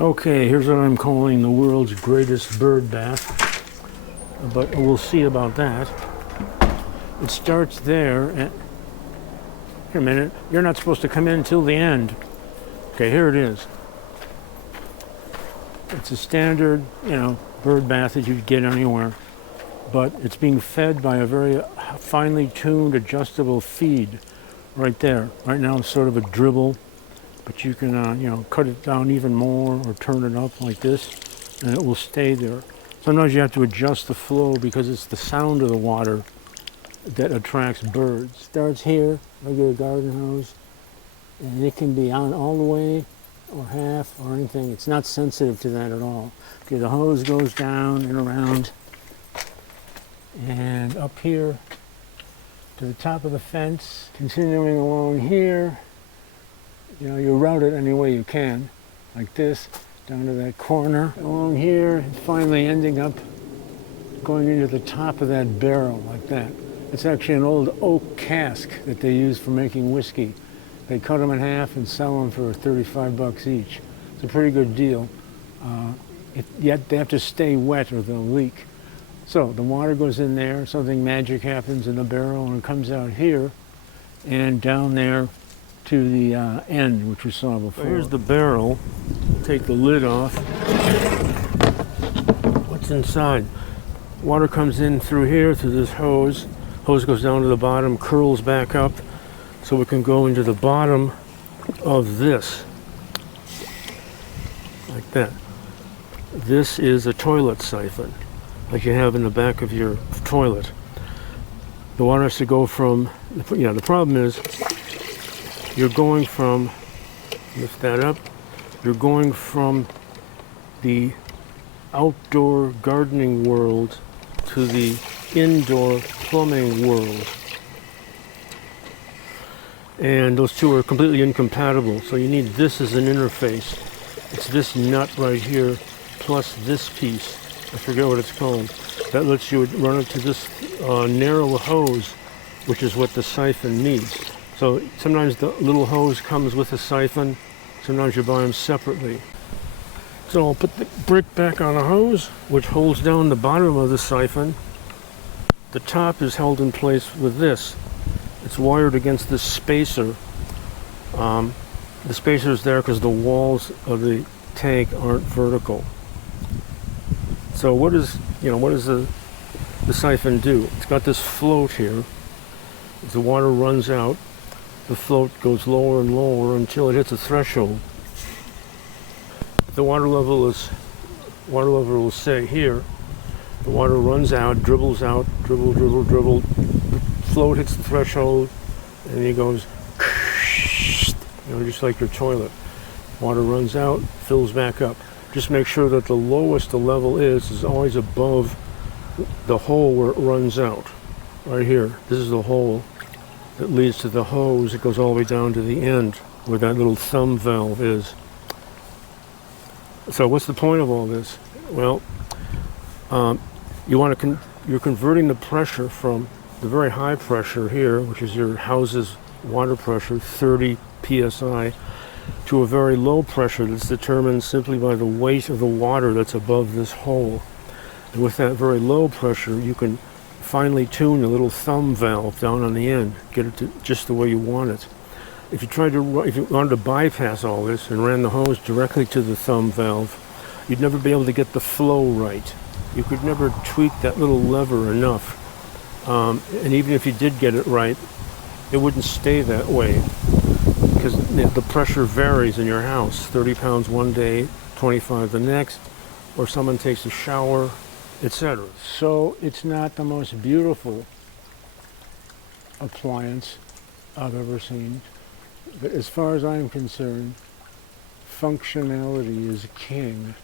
Okay, here's what I'm calling the world's greatest bird bath, but we'll see about that. It starts there, and wait a minute, you're not supposed to come in until the end. Okay, here it is. It's a standard, bird bath that you'd get anywhere, but it's being fed by a very finely tuned adjustable feed right there. Right now it's sort of a dribble, but you can, cut it down even more or turn it up like this, and it will stay there. Sometimes you have to adjust the flow because it's the sound of the water that attracts birds. Starts here, regular garden hose, and it can be on all the way or half or anything. It's not sensitive to that at all. Okay, the hose goes down and around and up here to the top of the fence, continuing along here. You route it any way you can, like this, down to that corner, along here, and finally ending up going into the top of that barrel, like that. It's actually an old oak cask that they use for making whiskey. They cut them in half and sell them for 35 bucks each. It's a pretty good deal. Yet they have to stay wet or they'll leak. So the water goes in there, something magic happens in the barrel, and it comes out here and down there to the end, which we saw before. So here's the barrel. Take the lid off. What's inside? Water comes in through here, through this hose. Hose goes down to the bottom, curls back up, so we can go into the bottom of this, like that. This is a toilet siphon, like you have in the back of your toilet. The water has to go from, the problem is, you're going from, lift that up, you're going from the outdoor gardening world to the indoor plumbing world. And those two are completely incompatible, so you need this as an interface. It's this nut right here, plus this piece, I forget what it's called, that lets you run it to this narrow hose, which is what the siphon needs. So sometimes the little hose comes with a siphon, sometimes you buy them separately. So I'll put the brick back on a hose, which holds down the bottom of the siphon. The top is held in place with this. It's wired against this spacer. The spacer is there because the walls of the tank aren't vertical. So what does the siphon do? It's got this float here. As the water runs out, the float goes lower and lower until it hits a threshold. The water level will stay here. The water runs out, dribbles out, dribble, dribble, dribble. The float hits the threshold, and it goes, just like your toilet. Water runs out, fills back up. Just make sure that the lowest the level is always above the hole where it runs out. Right here, this is the hole that leads to the hose. It goes all the way down to the end where that little thumb valve is. So what's the point of all this? Well, you're converting the pressure from the very high pressure here, which is your house's water pressure, 30 psi, to a very low pressure that's determined simply by the weight of the water that's above this hole. And with that very low pressure, you can finely tune the little thumb valve down on the end, get it to just the way you want it. If you wanted to bypass all this and ran the hose directly to the thumb valve, you'd never be able to get the flow right. You could never tweak that little lever enough. And even if you did get it right, it wouldn't stay that way because the pressure varies in your house. 30 pounds one day, 25 the next, or someone takes a shower, etc. So it's not the most beautiful appliance I've ever seen. But as far as I'm concerned, functionality is king.